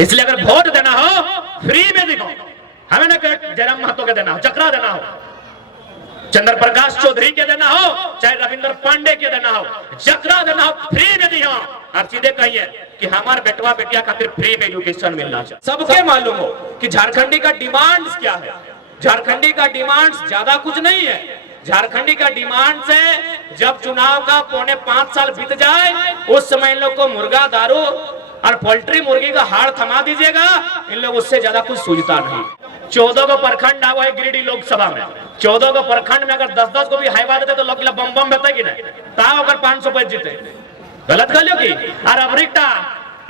इसलिए अगर वोट देना हो फ्री में दिखो, हमें ना जयराम महतो के देना हो, चक्रा देना हो, चंद्र प्रकाश चौधरी के देना हो, चाहे रविंद्र पांडे के देना हो, चक्रा देना हो, फ्री में दियो। आप सीधे कहिए कि हमारे बेटवा बेटिया खातिर फ्री में एजुकेशन मिलना चाहिए। सबके मालूम हो कि झारखंडी का डिमांड्स क्या है। झारखंडी का डिमांड्स ज्यादा कुछ नहीं है। झारखंडी का डिमांड से जब चुनाव का 4.5 साल बीत जाए उस समय इन लोग को मुर्गा दारू और पोल्ट्री मुर्गी का हाड़ थमा दीजिएगा, इन लोग उससे ज्यादा कुछ सूझता नहीं। 14 को प्रखंड आवा है गिरिडीह लोकसभा में, 14 को प्रखंड में अगर 10-10 को भी हाईवा देते तो लोग बम बम बेते कि नहीं, ताव अगर 500 पे जीते गलत कर लो की। और अमरीका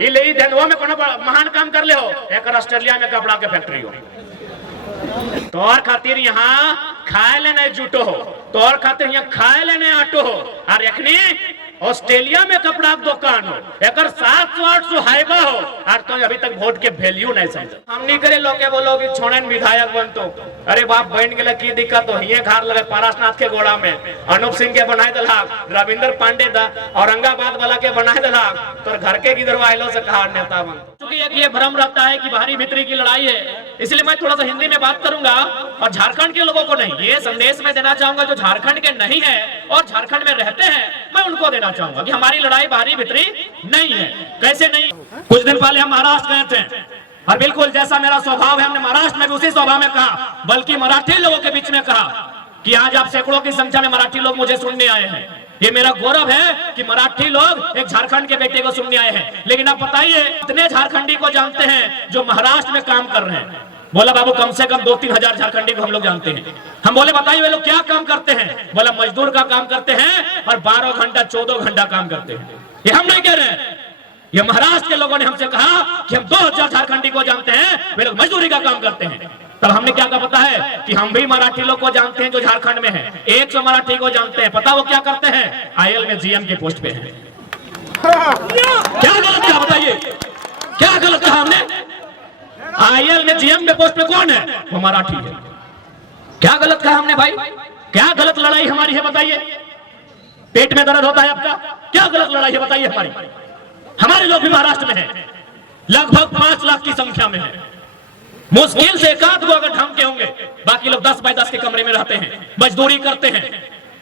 इले धनवा में कोनो महान काम कर ले हो, एक ऑस्ट्रेलिया में कपड़ा के फैक्ट्री हो, तोर खातिर यहाँ खाए लेने जुटो हो, तोर खातिर यहाँ खाए लेने आटो हो, और एखनी ऑस्ट्रेलिया में कपड़ा की दुकान हो, एक 700-800 हाईवा हो, और तो अभी तक वोट के वैल्यू नहीं समझ। हम नहीं करे लोग के बोलो कि छोड़न विधायक बन तो अरे बाप बन गए की दिक्कत हो, हिये घर लगे पारसनाथ के गोड़ा में अनूप सिंह के बनाए दलाक, रविंद्र पांडे औरंगाबाद वाला के बनाए दलाक, तो घर के गिरवाइलो से कहा नेता बन। क्योंकि ये भ्रम रहता है कि बाहरी भीतरी की लड़ाई है, इसलिए मैं थोड़ा सा हिंदी में बात करूंगा और झारखंड के लोगों को नहीं, ये संदेश मैं देना चाहूंगा जो झारखंड के नहीं है और झारखंड में रहते हैं, मैं उनको देना चाहूंगा कि हमारी लड़ाई बाहरी भीतरी नहीं है। कैसे नहीं? कुछ दिन पहले हम महाराष्ट्र गए थे और बिल्कुल जैसा मेरा स्वभाव है, हमने महाराष्ट्र में भी उसी स्वभाव में कहा, बल्कि मराठी लोगों के बीच में कहा कि आज आप सैकड़ों की संख्या में मराठी लोग मुझे सुनने आए हैं। ये मेरा गौरव है कि मराठी लोग एक झारखंड के बेटे को सुनने आए हैं। लेकिन आप बताइए कितने झारखंडी को जानते हैं जो महाराष्ट्र में काम कर रहे हैं? बोला बाबू कम से कम 2-3 हजार झारखंडी को हम लोग जानते हैं। हम बोले बताइए वे लोग क्या काम करते हैं? बोला मजदूर का काम करते हैं और 12 घंटा 14 घंटा काम करते हैं। ये हम नहीं कह रहे हैं, ये महाराष्ट्र के लोगों ने हमसे कहा कि हम 2000 झारखंडी को जानते हैं, वे लोग मजदूरी का काम करते हैं। तब हमने क्या कहा पता है कि हम भी मराठी लोग को जानते हैं जो झारखंड में है, 100 मराठी को जानते हैं। पता वो क्या करते हैं? आईएल में जीएम की पोस्ट पे है। क्या गलत कहा बताइए, क्या गलत कहा हमने? आईएल में जीएम के पोस्ट पे कौन है? वो मराठी है। क्या गलत कहा हमने भाई? क्या गलत लड़ाई हमारी है बताइए? पेट में दर्द होता है आपका? क्या गलत लड़ाई है बताइए हमारी? हमारे लोग भी महाराष्ट्र में हैं, लगभग 5 लाख की संख्या में है। मुश्किल से 1-2 अगर ढंग के होंगे, बाकी लोग 10 बाय 10 के कमरे में रहते हैं, मजदूरी करते हैं,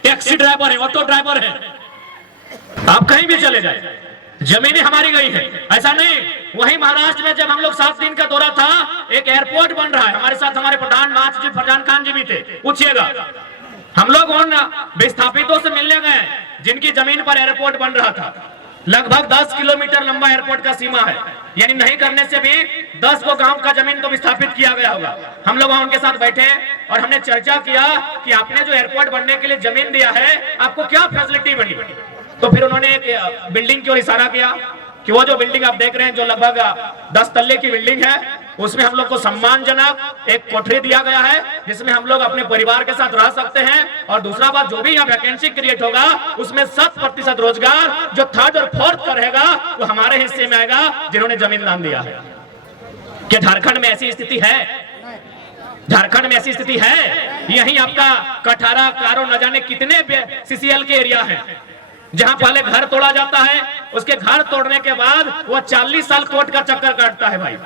टैक्सी ड्राइवर है, ऑटो ड्राइवर है। आप कहीं भी चले जाए, जमीनें हमारी गई है। ऐसा नहीं, वहीं महाराष्ट्र में जब हम लोग 7 दिन का दौरा था, एक एयरपोर्ट बन रहा है, हमारे साथ हमारे प्रधान महासचिव फरजान खान जी भी थे। पूछिएगा, हम लोग उन विस्थापितों से मिलने गए जिनकी जमीन पर एयरपोर्ट बन रहा था। लगभग 10 किलोमीटर लंबा एयरपोर्ट का सीमा है, यानी नहीं करने से भी 10 को गांव का जमीन को विस्थापित किया गया होगा। हम लोग वहां उनके साथ बैठे और हमने चर्चा किया कि आपने जो एयरपोर्ट बनने के लिए जमीन दिया है, आपको क्या फैसिलिटी बनी? तो फिर उन्होंने एक बिल्डिंग की ओर इशारा किया कि वो जो बिल्डिंग आप देख रहे हैं जो लगभग 10 तल्ले की बिल्डिंग है, उसमें हम लोग को सम्मानजनक एक कोठरी दिया गया है जिसमें हम लोग अपने परिवार के साथ रह सकते हैं। और दूसरा बात, जो भी यहाँ वैकेंसी क्रिएट होगा उसमें 100% रोजगार जो 3rd और 4th का रहेगा वो हमारे हिस्से में आएगा जिन्होंने जमीन दान दिया है। क्या झारखंड में ऐसी स्थिति है? झारखंड में ऐसी स्थिति है? यही आपका कठारा कारो न जाने कितने सीसीएल के एरिया है जहां पहले घर तोड़ा जाता है, उसके घर तोड़ने के बाद वो 40 साल कोर्ट का चक्कर काटता है भाई,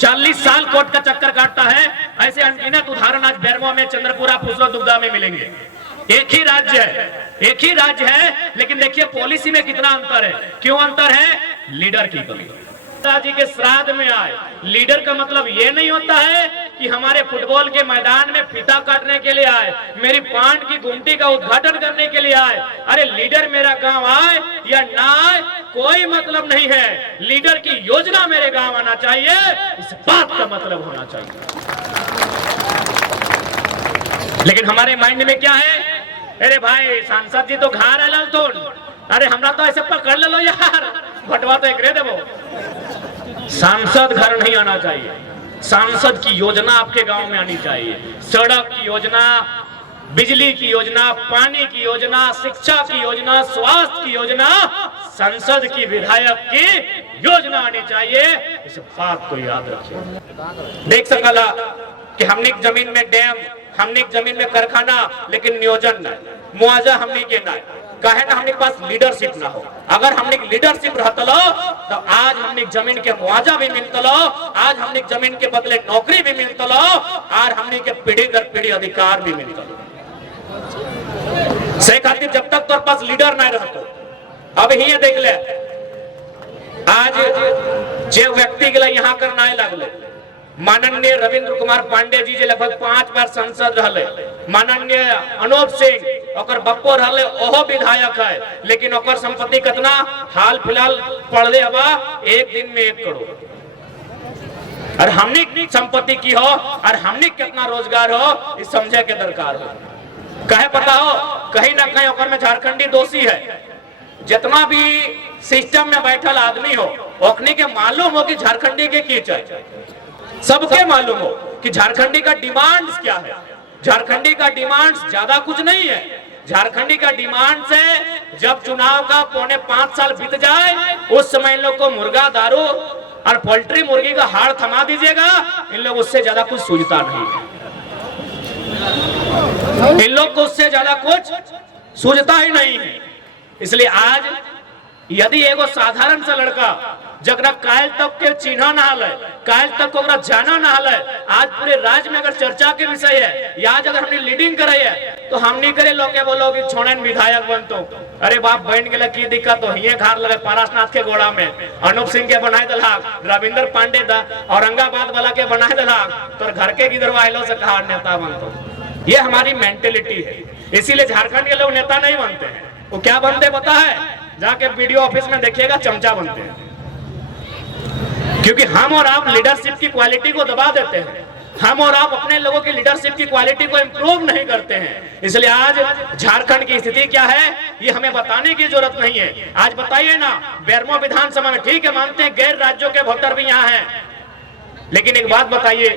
40 साल कोर्ट का चक्कर काटता है। ऐसे अनगिनत उदाहरण आज बेरमो में, चंद्रपुरा, फुसरो, दुग्धा में मिलेंगे। एक ही राज्य है, एक ही राज्य है, लेकिन देखिए पॉलिसी में कितना अंतर है। क्यों अंतर है? लीडर की कमी। जी के श्राद्ध में आए, लीडर का मतलब ये नहीं होता है कि हमारे फुटबॉल के मैदान में फीता काटने के लिए आए, मेरी पांड की गुमटी का उद्घाटन करने के लिए आए। अरे लीडर मेरा गांव आए या ना आए कोई मतलब नहीं है, लीडर की योजना मेरे गांव आना चाहिए, इस बात का मतलब होना चाहिए। लेकिन हमारे माइंड में क्या है? अरे भाई सांसद जी तो घर आल तो, अरे हमरा तो ऐसे पकड़ लो यार, भटवा तो एक रे देवो। सांसद घर नहीं आना चाहिए, सांसद की योजना आपके गांव में आनी चाहिए। सड़क की योजना, बिजली की योजना, पानी की योजना, शिक्षा की योजना, स्वास्थ्य की योजना, संसद की विधायक की योजना आनी चाहिए। इस बात को याद रखिए। देख सकला कि हमने जमीन में डैम, हमने जमीन में कारखाना, लेकिन नियोजन नहीं, मुआवजा हमने के नहीं। कहे ना हमने पास लीडरशिप ना हो। अगर हमने लीडरशिप रहता लो तो आज हमने जमीन के मुआवजा भी मिलता लो, आज हमने जमीन के बदले नौकरी भी मिलता लो, और हमने के पीढ़ी दर पीढ़ी अधिकार भी मिलता लो। से खातिर जब तक तोर पास लीडर नहीं रहतो, अब ही देख ले आज जे व्यक्ति के लिए यहाँ करना है लगले, माननीय रविंद्र कुमार पांडे जी जे लगभग 5 बार सांसद रहले, माननीय अनूप सिंह ओकर बप्पो रहले ओहो विधायक है, लेकिन ओकर संपत्ति कितना हाल फिलहाल पढ़ले हवा 1 दिन में 1 करोड़। और हमने संपत्ति की हो और हमने कितना रोजगार हो इस समझे के दरकार हो। कहे पता हो कहीं ना कहीं ओकर में झारखंडी दोषी है। जितना भी सिस्टम में बैठल आदमी हो ओकनी के मालूम हो कि झारखंडी के की चाहिए, सबके मालूम हो कि झारखंडी का डिमांड्स क्या है। झारखंडी का डिमांड्स ज्यादा कुछ नहीं है। झारखंडी का डिमांड से जब चुनाव का 4.5 साल बीत जाए उस समय इन लोग को मुर्गा दारू और पोल्ट्री मुर्गी का हाड़ थमा दीजिएगा, इन लोग उससे ज्यादा कुछ सूझता नहीं है। इन लोग को उससे ज्यादा कुछ सूझता ही नहीं है। इसलिए आज यदि एगो साधारण सा लड़का जगरा कायल तक के चिन्ह ना हल, कायल तक को जाना ना हल, आज पूरे राज्य में अगर चर्चा के विषय है या आज अगर हमने लीडिंग करे है तो हम नहीं करे लोग बोलो कि छोड़न विधायक बनतो। अरे बाप बहन के की दिक्कत तो हिये घर लगे पारसनाथ के गोड़ा में अनूप सिंह के बनाए दलाक, रविंद्र पांडे औरंगाबाद वाला के बनाए दलाक, तो घर के गिदरवाइलों से कहा नेता बनतो। ये हमारी मेंटेलिटी है। इसीलिए झारखंड के लोग नेता नहीं बनते हैं। वो क्या बनते पता है? जाके वीडियो ऑफिस में देखिएगा, चमचा बनते हैं। क्योंकि हम और आप लीडरशिप की क्वालिटी को दबा देते हैं। हम और आप अपने लोगों की लीडरशिप की क्वालिटी को इंप्रूव नहीं करते हैं। इसलिए आज झारखंड की स्थिति क्या है ये हमें बताने की जरूरत नहीं है। आज बताइए ना, बेरमो विधानसभा में ठीक है मानते हैं गैर राज्यों के वोटर भी यहाँ हैं, लेकिन एक बात बताइए,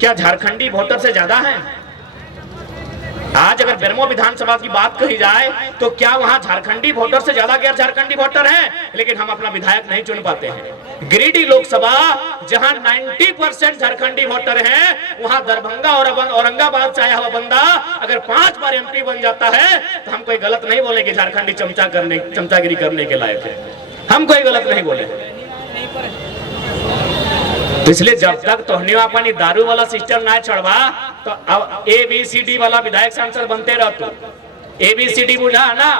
क्या झारखंडी वोटर से ज्यादा है? आज अगर बेरमो विधानसभा की बात कही जाए तो क्या वहां झारखंडी वोटर से ज्यादा गैर झारखंडी वोटर हैं? लेकिन हम अपना विधायक नहीं चुन पाते हैं। गिरिडीह लोकसभा जहां 90% झारखंडी वोटर हैं, वहां दरभंगा और औरंगाबाद से आया हुआ बंदा अगर 5 बार एमपी बन जाता है तो हम कोई गलत नहीं बोले कि झारखंडी चमचागिरी करने के लायक है। हम कोई गलत नहीं बोले। इसलिए जब तक तोहनी अपनी दारू वाला सिस्टम ना छोड़वा तो अब ABCD वाला विधायक सांसद बनते रहतो। ABCD बुझा ना,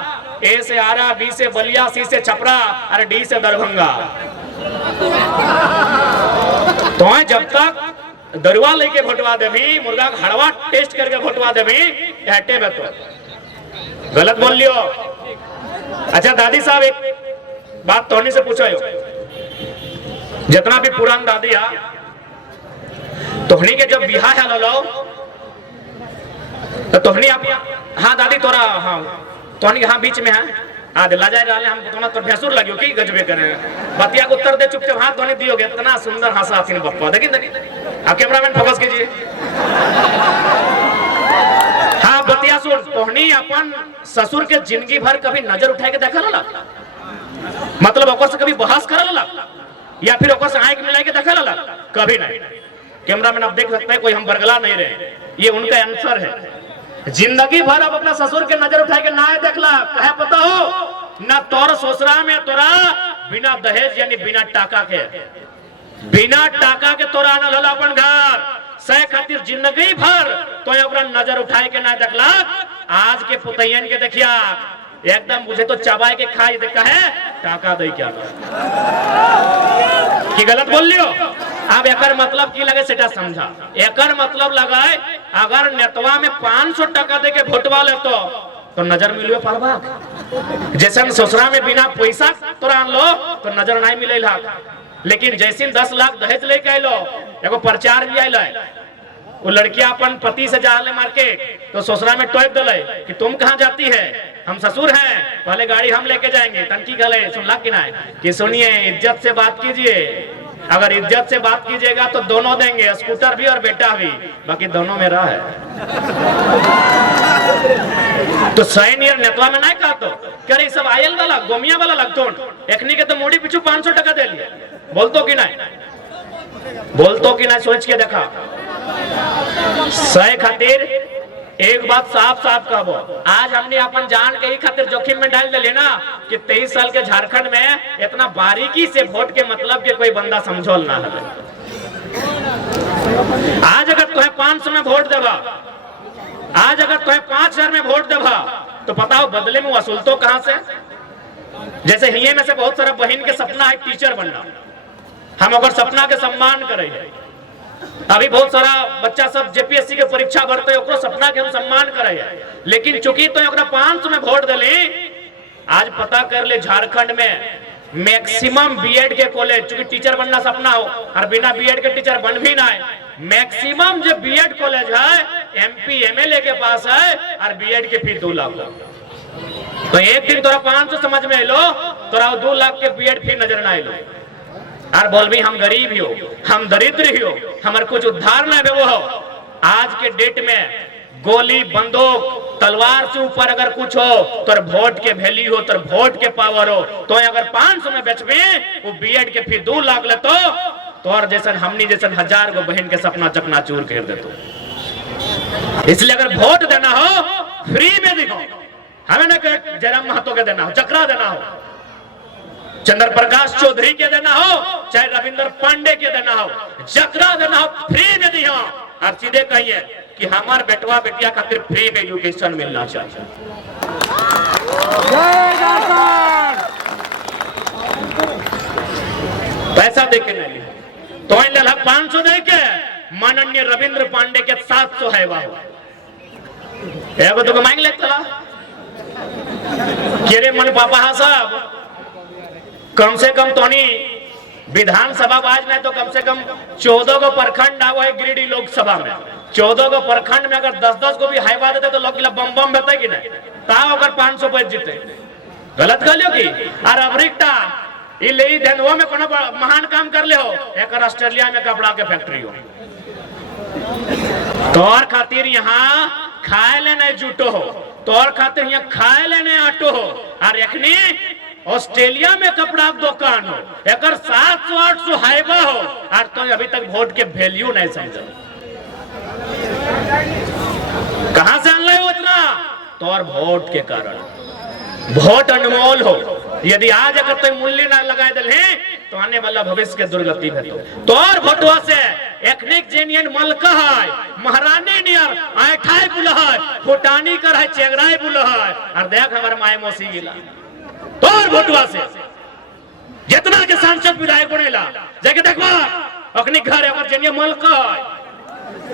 A से आरा, B से बलिया, C से छपरा और D से दरभंगा। तो जब तक दरुआ लेके भोटवा देवी, मुर्गा का हड़वा टेस्ट करके भोटवा देवी, हटे में तो गलत बोल लियो। अच्छा दादी साहब एक बात तोहनी से पूछो, जितना भी पुरान दादी है तोहनी के जब बिहार है लो तो तोहनी आप हाँ दादी तोरा हाँ तोहनी हाँ बीच में है आ दिला जाए रहा हम तोना तो भैंसुर लगियो की गजबे करे बतिया को उत्तर दे चुपचाप हाथ तोहनी दियोगे। इतना सुंदर हंसा आती बप्पा देखिए आप कैमरामैन फोकस कीजिए। हाँ बतिया सुन, तोहनी अपन ससुर के जिंदगी भर कभी नजर उठाए के देखा ला, मतलब ओकर से कभी बहस कर ला या फिर ओकर से आंख मिला के देखा ला? कभी नहीं। कैमरामैन आप देख सकते हैं कोई हम बरगला नहीं रहे, ये उनका आंसर है। जिंदगी भर अब अपना ससुर के नजर उठा के ना देखला, कहे पता हो ना तोर ससुरा में तोरा बिना दहेज यानी बिना टाका के तोरा आना लला अपन घर सह खातिर जिंदगी भर तो ओकरा नजर उठाए के ना देखला। आज के पुतैयन के देखिया एकदम मुझे तो चबाए के खाई देखा है टाका दे क्या कि गलत बोल लियो। अब एकर मतलब की लगे सेटा समझा। एकर मतलब लगाए अगर नेतवा में 500 टका दे के भोटवा ले तो नजर मिलियो पालबा, जैसे ससुरा में बिना पैसा तोरा आन लो तो नजर नहीं मिले। लेकिन जैसे 10 लाख दहेज लेके आइलो, एगो प्रचार भी आइल, वो लड़कियां अपन पति से जाले मार्केट तो ससुरा में टोक दले कि तुम कहाँ जाती है, हम ससुर हैं, पहले गाड़ी हम लेके जाएंगे। तनकी गले सुनला कि ना कि सुनिए इज्जत से बात कीजिए, अगर इज्जत से बात कीजिएगा तो दोनों देंगे, स्कूटर भी और बेटा भी, बाकी दोनों मेरा है। तो सैन ईयर नेतवा में नहीं कहा तो क्या रे सब आयल वाला गोमिया वाला लगतो एकनी के तो मोड़ी पीछू 500 टका दे लिए। बोलतो कि नहीं, बोलतो कि नहीं, सोच के देखा। सह खातिर एक बात साफ साफ कहबो, आज हमने अपन जान के ही खातिर जोखिम में डाल दिले ना कि 23 साल के झारखंड में इतना बारीकी से वोट के मतलब के कोई बंदा समझौल ना है। आज अगर तुम्हें 500 में वोट देगा, आज अगर तुम्हें 5000 में वोट देगा, तो बताओ बदले में वसूल तो कहां से? जैसे हिये में से बहुत सारा बहन के सपना है टीचर बनना, हम अगर सपना के सम्मान करे। अभी बहुत सारा बच्चा सब जेपीएससी के परीक्षा भरते है, ओकरो सपना के हम सम्मान करे। लेकिन चूंकि तो अगर 500 में वोट दिले, आज पता कर ले झारखंड में मैक्सिमम बीएड के कॉलेज, चूंकि टीचर बनना सपना हो और बिना बीएड के टीचर बन भी ना है, मैक्सिमम जो बीएड कॉलेज है एमपी एमएलए के पास है और बीएड के फीस 2 लाख। तो एक दिन तोरा 500 समझ में लो, तोरा 2 लाख के बीएड फीस नजर ना आइलो और बोल भी हम गरीब ही हो, हम दरिद्र ही हो, हमारे कुछ उद्धार ना वो हो। आज के डेट में गोली बंदूक तलवार से ऊपर अगर कुछ हो तो वोट के वैल्यू हो, तो वोट के पावर हो। तो अगर 500 में बेचबे वो बीएड के फिर 2 लाख ले तो और जैसन हमनी जैसन 1000 गो बहन के सपना चकनाचूर कर दे। तो इसलिए अगर वोट देना हो फ्री में दिखो, हमें ना जयराम महतो के देना हो, चक्रा देना हो, चंद्र प्रकाश चौधरी के देना हो, चाहे रविंद्र पांडे के देना हो, चक्रा देना हो, फ्री में दिया। और सीधे कहिए कि हमार बेटवा बेटिया खातिर फ्री में एजुकेशन मिलना चाहिए। पैसा देके नहीं तो 500 दे के माननीय रविंद्र पांडे के 700 है एगो तो मांग ले चला केरे मन पापा साहब, कम से कम तोनी विधानसभा आज नहीं तो कम से कम 14 को प्रखंड आओ है गिरिडीह लोकसभा में। 14 को प्रखंड में अगर 10-10 को भी हाईवा देते तो लोग बम बम बेते कि नहीं, ताओ अगर 500 पे जीते। गलत कहलियो की और अमरीका इले धनवा में कोनो महान काम कर ले हो, एक ऑस्ट्रेलिया में कपड़ा के फैक्ट्री हो, तोर खातिर यहाँ खाए लेने जुटो हो, तोर खातिर यहाँ खाए लेने आटो हो, और एखनी ऑस्ट्रेलिया में कपड़ा दुकान हो, एक 700-800 हाईवा हो, और तो अभी तक वोट के वैल्यू नहीं समझो। कहां से आन लो इतना? तो और वोट के कारण। वोट अनमोल हो, यदि आज अगर तो मूल्य ना लगा दे तो आने वाला भविष्य के दुर्गति है। तो और वोटवा से एथनिक जेनियन मलका है, महारानी नियर आठाई बुल है, फुटानी कर है, चेगराई बुल है, और देख हमारे माए मौसी गिला। तो और वोटवा से जितना के सांसद विधायक बनेला जाके देखवा अपने घर अगर जेनियन मलका है,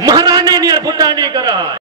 महारानी नियर फुटानी कर है।